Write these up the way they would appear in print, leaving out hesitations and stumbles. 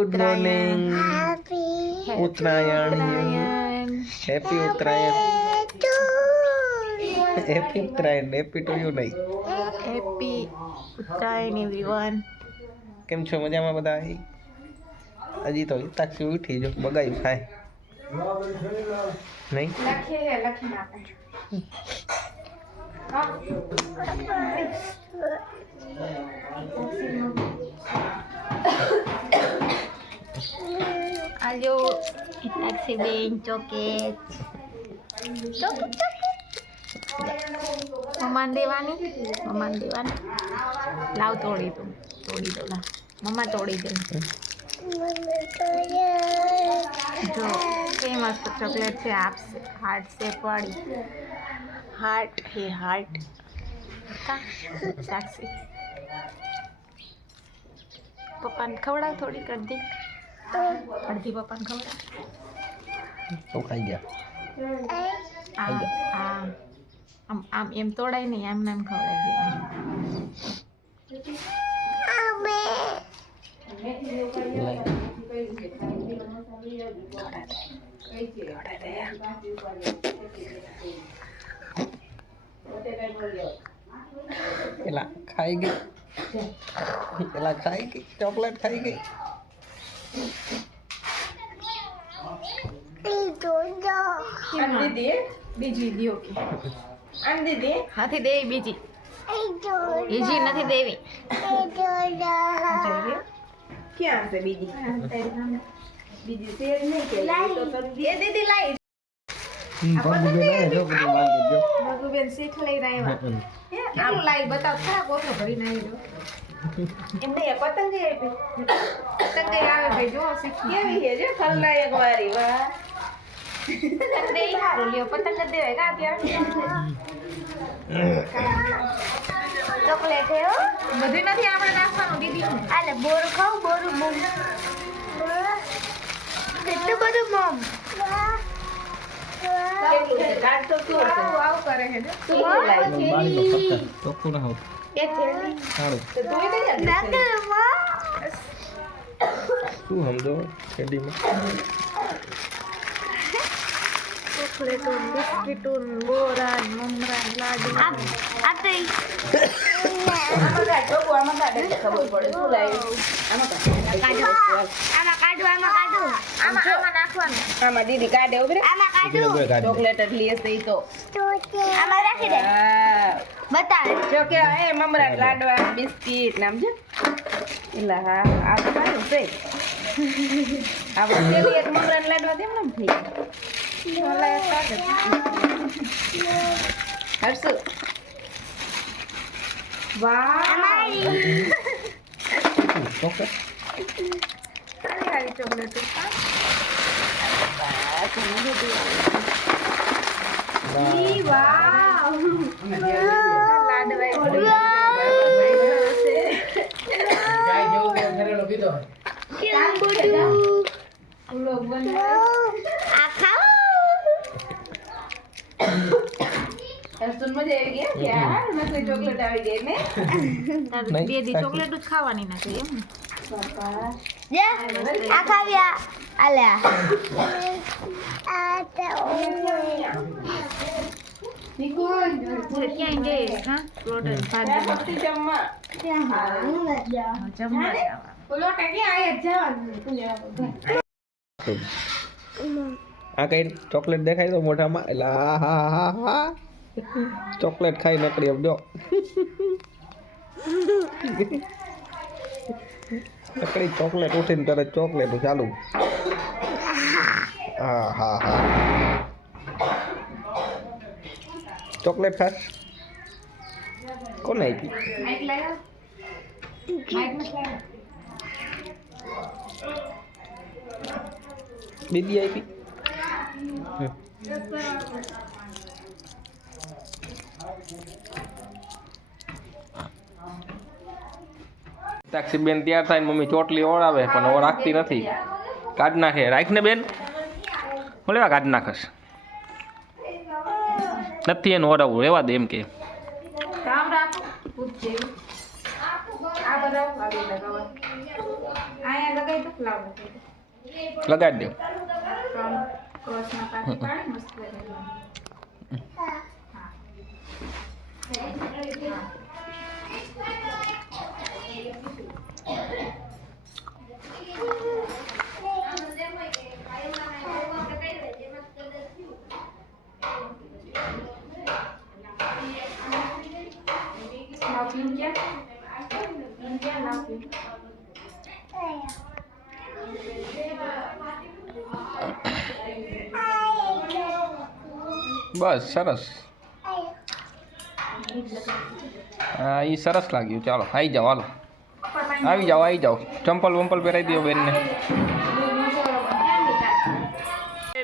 Good morning. Uttarayan. Happy Uttarayan. Happy Uttarayan. Happy to you નહીં. Happy Uttarayan everyone. કેમ છો? મજામાં બધા? હજી તો તાક્ષી ઉઠી જો બગાઈ ખાય નહીં. આજો તાક્ષી બેન ચોકેટ મમ્માને દેવાની લાવ તોડી દો લા મમ્મા તોડી દે જો કે મસ્ત ચોકલેટ છે આપશે હાર્ટ શેપ વાળી હાર્ટ સાક્ષી પપ્પાને ખવડાવ થોડી અડધી પપ્પાને ખવડાવ તો ખાઈ ગયા. આમ એમ તોડાય નહીં આમ નામ ખવડાવી દેવાય. પેલા ખાઈ ગઈ ચોકલેટ ખાઈ ગઈ. બીજી દિયો કે હાથી દે બીજી નથી દેવી. ક્યાં છે બીજી શેર નહીં કે તો દીદી લાઈ ભગુબેન શીખ લઈને આવ્યા. કેમ લાઈ બતાવ ખરા કોથો ભરીને આવી એમને પતંગ આપી પતંગ આવે ભાઈ જો શીખી કેવી છે જો ખલનાયક વાળી વાહ પતંગ દે હારો લ્યો પતંગ જ દેવાય કા ત્યાં ચોકલેટ હે હો બધું નથી આપણે નાખવાનું દીદી. આલે બોરું ખાવ બોરું મમ કેટલું બધું મમ કાટ તો તું આવ કરે હે ને ચોખ્ખું ના હોત કે થેલી સારું. તો તું દે ના કે શું સમજો શેરડીમાં ચોકલેટો બિસ્કિટો બોરા મમરા લાડુ આ તો આમાં કાઢે ખબર પડે શું લાવ્યું આમાં નાખવાનું આમાં દીદી કાઢે ઉભરે આમાં કાઢો ચોકલેટ જ લીએ છે ઈ તો આમાં રાખી દે બતાવે જો કે એ મમરા લાડવા બિસ્કિટ નામ છે એલા હા આ તો સારું છે આપણે પેલી એક મમરા લાડવા કેમ નામ થઈ હર્ષુ વાહ ચોકલેટ સારી ચોકલેટો ચોકલેટ આવી ગઈ ને બે દી ચોકલેટ જ ખાવાની નથી એમ ને આ ખાવ્યા આલ્યા ક્યાં ગઈ હા પ્લોટ જમવા આ કઈ ચોકલેટ દેખાય તો મોઢામાં એટલે હા ચોકલેટ ખાઈ નકળી આમ જો નકળી ચોકલેટ ઉઠીને તરત ચોકલેટ ચાલુ. હા ચોકલેટ ખાસ કોને આપી? દીદી આપી. તાક્ષી બેન તૈયાર થાય મમ્મી ચોટલી ઓળાવે પણ ઓ રાખતી નથી. કાઢ નાખે. રાખને બેન લેવા કાઢ નાખશ નથી એને ઓળાવવું રહેવા દે એમ કે કામ રાખો પૂછ જેવી આ બધા આવી લગાવવા આયા લગાઈ લગાવી દો લાવ લગાડી દો. ક્રોસમાં પાછી પાડી મસ્ત લગાવી. બસ સરસ. હા એ સરસ લાગ્યું. ચાલો આવી જાઓ, હાલો આવી જાઓ. ચંપલ વંપલ પહેરાવી દો બેનને.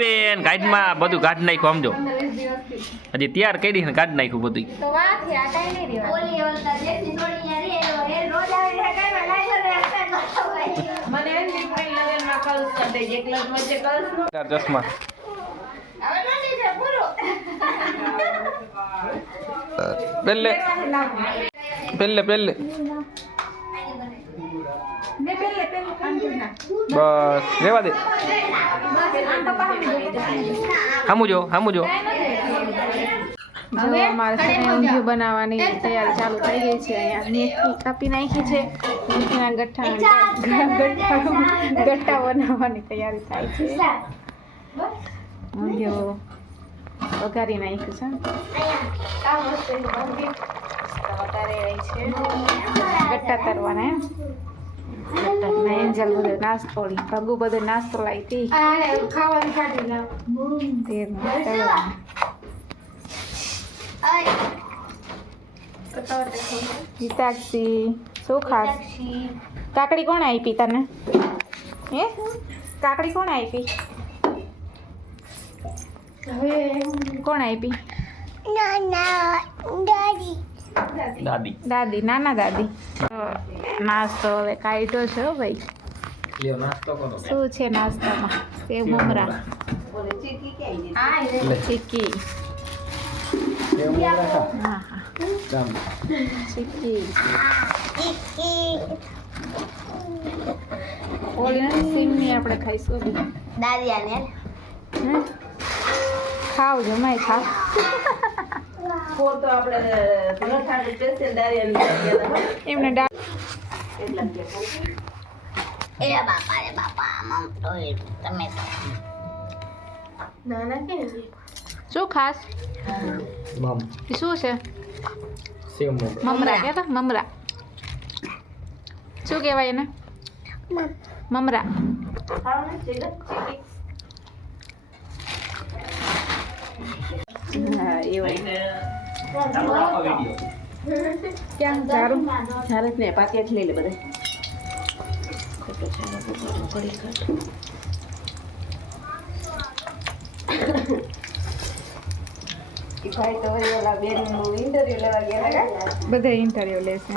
બેન ગાઈડમાં બધું કાઢી નાખ્યું સમજો. હજી તૈયાર કરી ને કાઢી નાખ્યું બધું. તો વાથી આ કઈ નહીં રહેવા. મને એમ ડિફરન્ટ લેવલમાં કલ્સ કરી દેજે. એકલા જ વચ્ચે કલ્સ નો ચશ્મા હવે નથી છે પૂરો. પહેલે ને પેલે કાંઠુના. બસ રેવા દે. આમ તો પાહમ સામું જો. હવે અમારે છે ને ઊંધિયું બનાવવાની તૈયારી ચાલુ થઈ ગઈ છે. અહીંયા મેથી કાપી નાખી છે. મેથીના ગઠ્ઠા બનાવવાની તૈયારી થાય છે. ઊંધિયું વઘારી નાખ્યું છે. વઘારે રહી છે. ગઠ્ઠા તરવાના એન્જલ બધો નાસ્તો ભગુ બધો નાસ્તો લાવી હતી. ખાવાની કાઢી લાવ. હિતાક્ષી શું ખાસ? કાકડી કોણ આપી તને? હે કાકડી કોણ આપી? કોણ આપી? દાદી. નાના દાદી. નાસ્તો હવે કાઢ્યો છે હો ભાઈ. શું છે નાસ્તામાં? સેવ મમરા, ચીકી. હા ચીકી. ઓલી નથી સીમની આપણે ખાઈશું. ખાવ જમાય ખાવ. ફોર તો આપણે નઠાડી સ્પેશિયલ દારિયાની એમને ડાળ શું ખાસ? શું છે? મમરા કહેતા. મમરા શું કહેવાય એને? મમરા. હા એવું. ક્યાં સારું? ભારત ને પાકેટ લઈ લે બધા. ભાઈ તો ઓલા બેનનું ઇન્ટરવ્યુ લેવા ગયા હતા. બધા ઇન્ટરવ્યુ લેશે.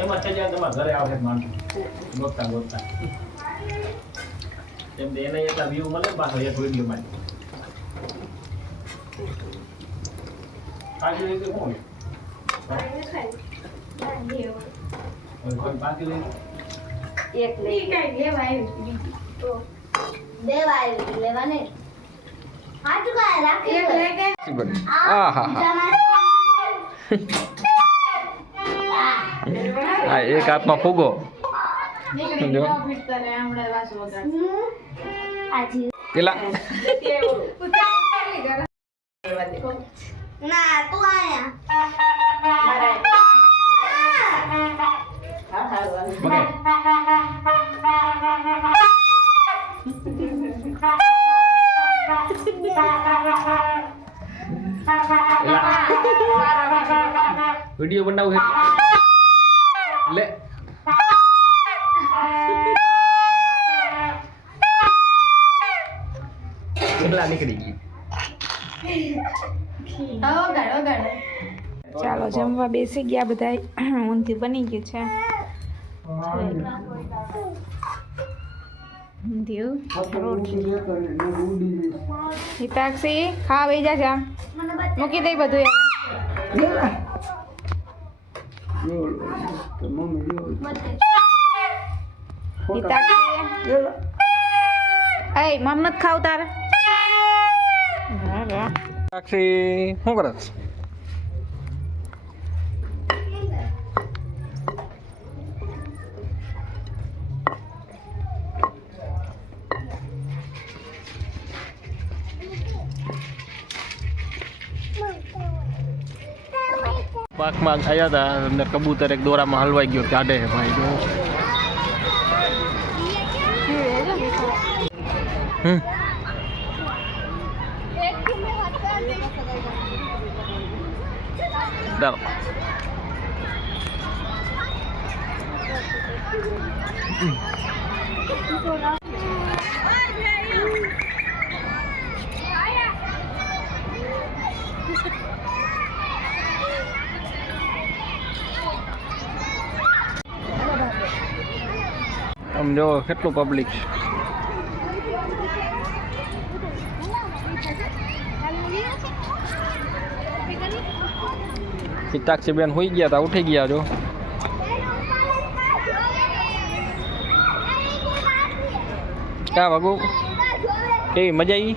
એમાં છે જ્યાં તમારા ઘરે આવે માણસો ગોતતા એમ તો એને એટલા વ્યૂ મળે પાછો એક વિડીયોમાં. પાછી રીતે કોણ એક લઈ લેવા લેવાને હા એક હાથમાં ફૂગો. પેલા ના તું આયા વિડીયો બનાવું છે લે. કેટલા નીકળી ગઈ. ચાલો જમવા બેસી ગયા બધા. ઊંધિયું બની ગયું છે. ઊંધિયું રોટલી. હિતાક્ષી ખા વહી જા. મૂકી દઈ બધું. હિતાક્ષી એ મમ નથી ખાવ તારે સાક્ષી શું કરે છે? પાકમાં આવ્યા હતા અંદર કબૂતર એક દોરામાં હલવાઈ ગયો કાઢે છે ભાઈ જો ચાલો આમ જો કેટલું પબ્લિક છે. હિતાક્ષી બેન હોઈ ગયા હતા ઉઠી ગયા જો ક્યાં વાગુ કેવી મજા આવી?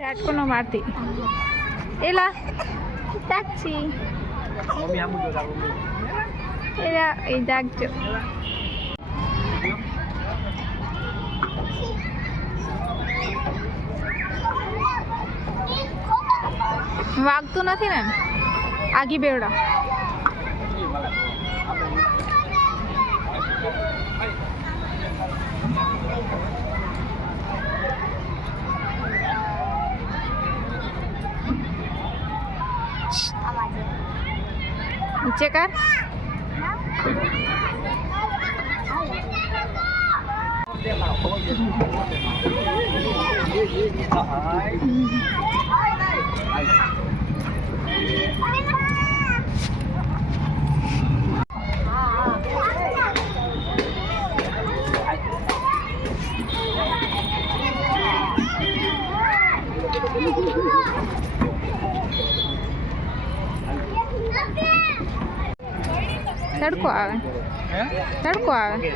રાજકોટ નો મારતી એલા હિતાક્ષી એલા એ જાગજો વાગતું નથી ને આગી બેવડા નીચે કર તડકો આવે તડકો આવે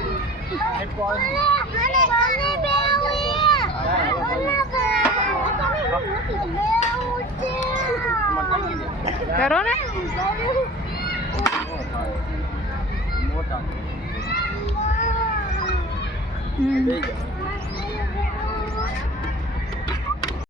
કરો ને